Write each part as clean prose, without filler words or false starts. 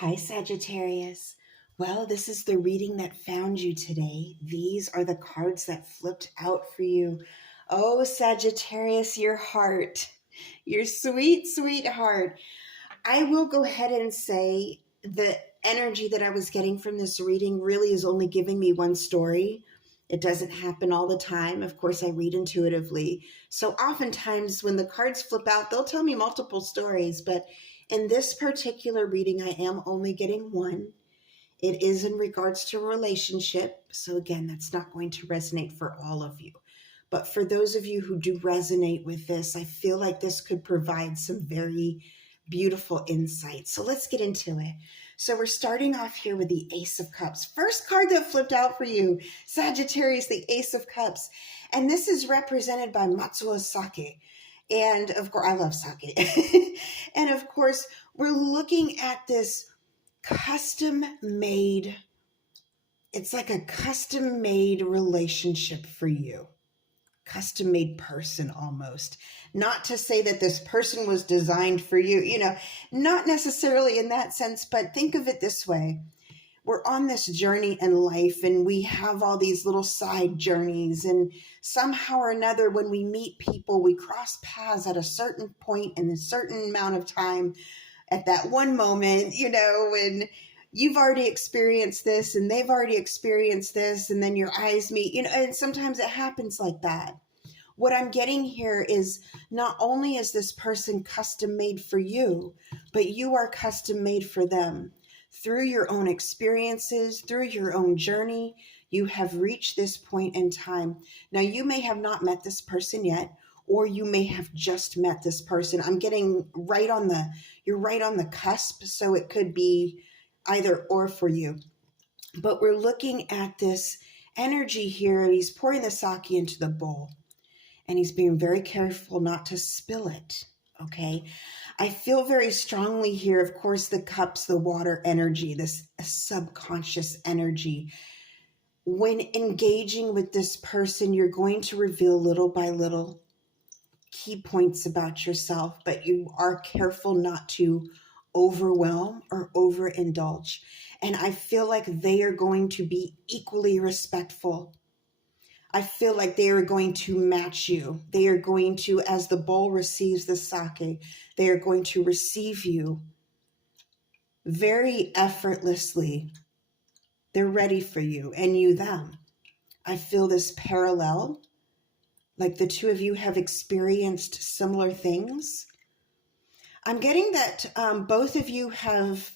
Hi, Sagittarius. Well, this is the reading that found you today. These are the cards that flipped out for you. Oh, Sagittarius, your heart, your sweet, sweet heart. I will go ahead and say the energy that I was getting from this reading really is only giving me one story. It doesn't happen all the time. Of course, I read intuitively. So oftentimes when the cards flip out, they'll tell me multiple stories, but in this particular reading, I am only getting one. It is in regards to a relationship. So again, that's not going to resonate for all of you. But for those of you who do resonate with this, I feel like this could provide some very beautiful insight. So let's get into it. So we're starting off here with the Ace of Cups. First card that flipped out for you, Sagittarius, the Ace of Cups. And this is represented by Matsuo Sake. And of course, I love sake. And of course, we're looking at this custom made, it's like a custom made relationship for you. Custom made person almost. Not to say that this person was designed for you, not necessarily in that sense, but think of it this way. We're on this journey in life and we have all these little side journeys, and somehow or another when we meet people, we cross paths at a certain point in a certain amount of time at that one moment, when you've already experienced this and they've already experienced this, and then your eyes meet, and sometimes it happens like that. What I'm getting here is not only is this person custom made for you, but you are custom made for them. Through your own experiences, through your own journey, you have reached this point in time. Now, you may have not met this person yet, or you may have just met this person. I'm getting you're right on the cusp, so it could be either or for you. But we're looking at this energy here, and he's pouring the sake into the bowl, and he's being very careful not to spill it, okay? I feel very strongly here, of course, the cups, the water energy, this subconscious energy. When engaging with this person, you're going to reveal little by little key points about yourself, but you are careful not to overwhelm or overindulge. And I feel like they are going to be equally respectful. I feel like they are going to match you. They are going to, as the bowl receives the sake, they are going to receive you very effortlessly. They're ready for you and you them. I feel this parallel, like the two of you have experienced similar things. I'm getting that both of you have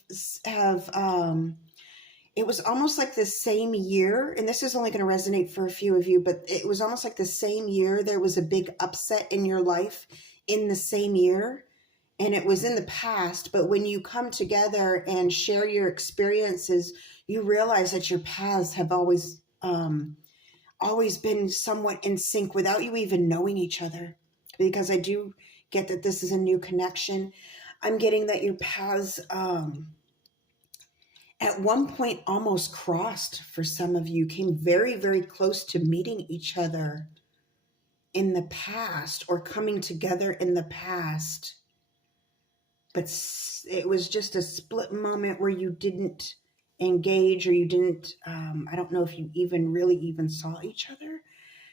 it was almost like the same year, and this is only going to resonate for a few of you, but it was almost like the same year there was a big upset in your life in the same year, and it was in the past, but when you come together and share your experiences, you realize that your paths have always been somewhat in sync without you even knowing each other, because I do get that this is a new connection. I'm getting that your paths at one point almost crossed for some of you, came very, very close to meeting each other in the past or coming together in the past. But it was just a split moment where you didn't engage, or you didn't, I don't know if you even really even saw each other.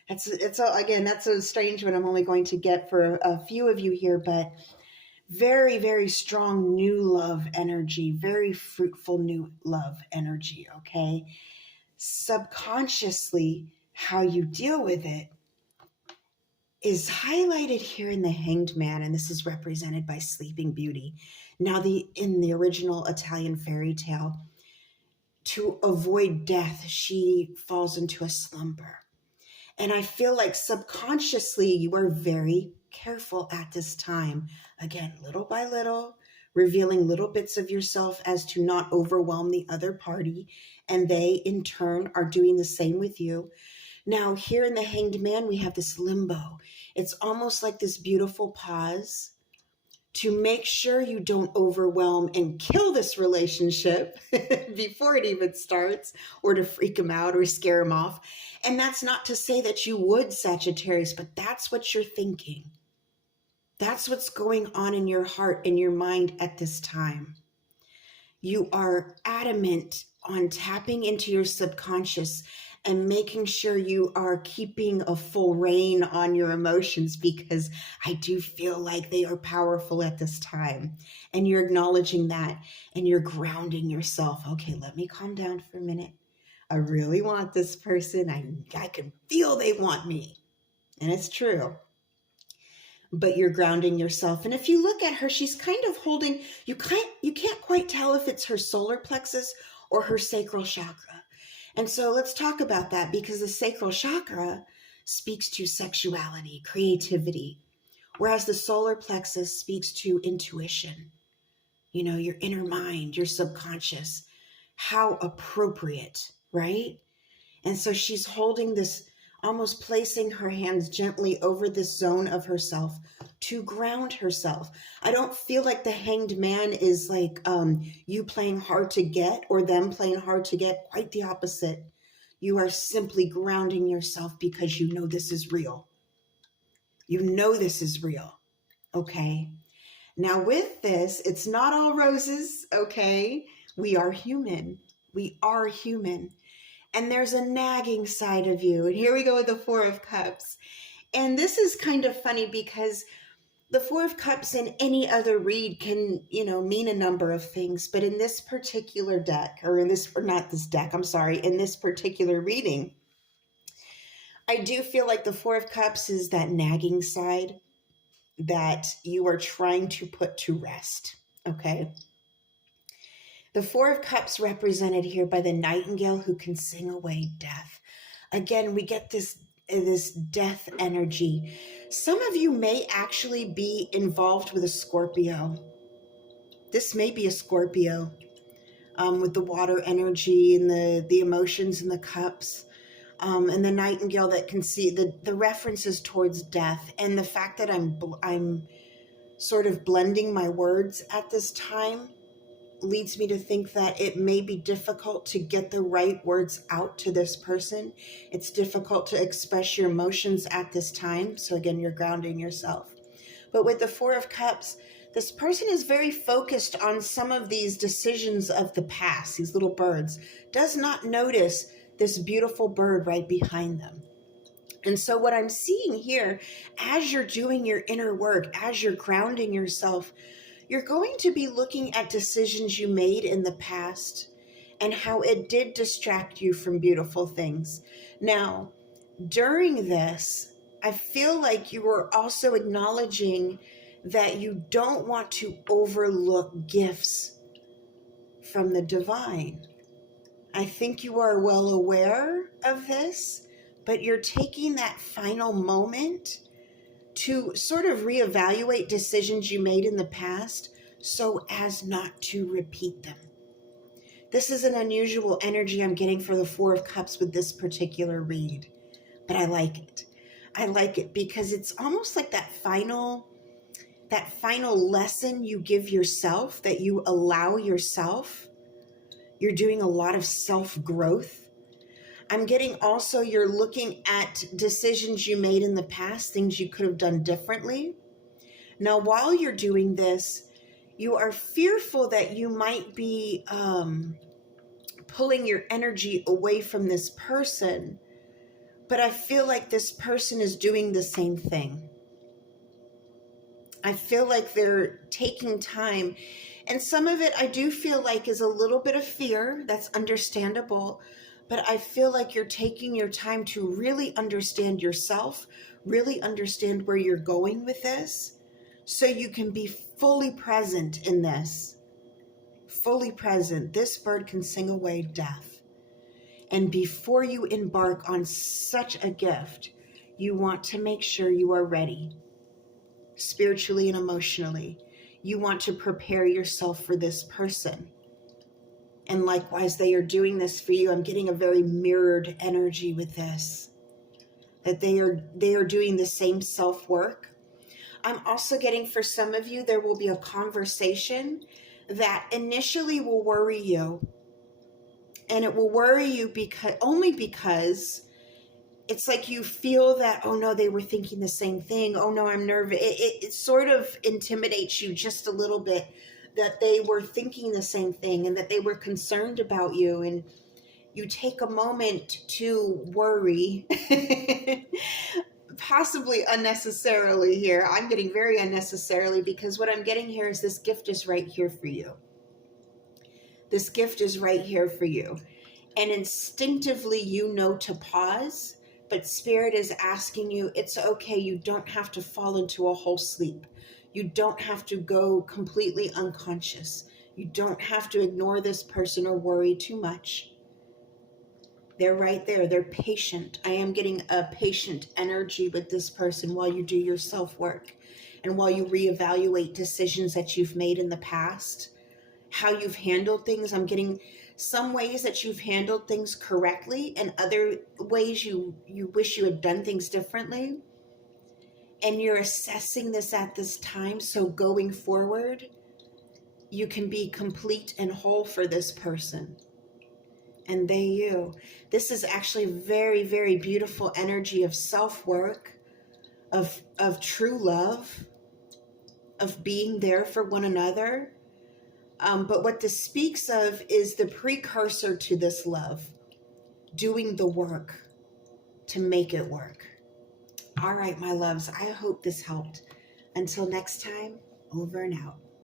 Again, that's a strange one I'm only going to get for a few of you here, but very, very strong new love energy, very fruitful new love energy, okay? Subconsciously, how you deal with it is highlighted here in the Hanged Man, and this is represented by Sleeping Beauty. Now, in the original Italian fairy tale, to avoid death, she falls into a slumber. And I feel like subconsciously you are very careful at this time. Again, little by little, revealing little bits of yourself as to not overwhelm the other party. And they, in turn, are doing the same with you. Now, here in the Hanged Man, we have this limbo. It's almost like this beautiful pause to make sure you don't overwhelm and kill this relationship before it even starts, or to freak them out or scare them off. And that's not to say that you would, Sagittarius, but that's what you're thinking. That's what's going on in your heart and your mind at this time. You are adamant on tapping into your subconscious and making sure you are keeping a full rein on your emotions, because I do feel like they are powerful at this time. And you're acknowledging that and you're grounding yourself. Okay, let me calm down for a minute. I really want this person. I can feel they want me. And it's true. But you're grounding yourself. And if you look at her, she's kind of holding, you can't quite tell if it's her solar plexus or her sacral chakra. And so let's talk about that, because the sacral chakra speaks to sexuality, creativity, whereas the solar plexus speaks to intuition, your inner mind, your subconscious. How appropriate, right? And so she's holding this, almost placing her hands gently over this zone of herself to ground herself. I don't feel like the hanged man is like you playing hard to get or them playing hard to get. Quite the opposite. You are simply grounding yourself because you know this is real. You know this is real. Okay. Now with this, it's not all roses. Okay. We are human. We are human. And there's a nagging side of you. And here we go with the Four of Cups. And this is kind of funny because the Four of Cups in any other read can, mean a number of things. But in this particular deck, or not this deck, I'm sorry, in this particular reading, I do feel like the Four of Cups is that nagging side that you are trying to put to rest. Okay. The Four of Cups represented here by the nightingale who can sing away death. Again, we get this death energy. Some of you may actually be involved with a Scorpio. This may be a Scorpio with the water energy and the emotions and the cups. And the nightingale that can see the references towards death, and the fact that I'm sort of blending my words at this time leads me to think that it may be difficult to get the right words out to this person. It's difficult to express your emotions at this time. So again, you're grounding yourself. But with the Four of Cups, this person is very focused on some of these decisions of the past, these little birds, does not notice this beautiful bird right behind them. And so what I'm seeing here, as you're doing your inner work, as you're grounding yourself, you're going to be looking at decisions you made in the past and how it did distract you from beautiful things. Now, during this, I feel like you are also acknowledging that you don't want to overlook gifts from the divine. I think you are well aware of this, but you're taking that final moment to sort of reevaluate decisions you made in the past so as not to repeat them. This is an unusual energy I'm getting for the Four of Cups with this particular read, but I like it. I like it because it's almost like that final lesson you give yourself, that you allow yourself. You're doing a lot of self-growth. I'm getting also you're looking at decisions you made in the past, things you could have done differently. Now, while you're doing this, you are fearful that you might be pulling your energy away from this person, but I feel like this person is doing the same thing. I feel like they're taking time, and some of it I do feel like is a little bit of fear. That's understandable. But I feel like you're taking your time to really understand yourself, really understand where you're going with this, so you can be fully present in this. Fully present. This bird can sing away death. And before you embark on such a gift, you want to make sure you are ready, spiritually and emotionally. You want to prepare yourself for this person. And likewise, they are doing this for you. I'm getting a very mirrored energy with this, that they are doing the same self-work. I'm also getting, for some of you, there will be a conversation that initially will worry you. And it will worry you because it's like you feel that, oh no, they were thinking the same thing. Oh no, I'm nervous. It sort of intimidates you just a little bit. that they were thinking the same thing and that they were concerned about you, and you take a moment to worry, possibly unnecessarily here. I'm getting very unnecessarily, because what I'm getting here is this gift is right here for you. This gift is right here for you. And instinctively, you know to pause, but Spirit is asking you, it's okay. You don't have to fall into a whole sleep. You don't have to go completely unconscious. You don't have to ignore this person or worry too much. They're right there. They're patient. I am getting a patient energy with this person while you do your self-work and while you reevaluate decisions that you've made in the past, how you've handled things. I'm getting some ways that you've handled things correctly and other ways you wish you had done things differently. And you're assessing this at this time. So going forward, you can be complete and whole for this person. And they you. This is actually very, very beautiful energy of self-work, of true love, of being there for one another. But what this speaks of is the precursor to this love, doing the work to make it work. All right, my loves, I hope this helped. Until next time, over and out.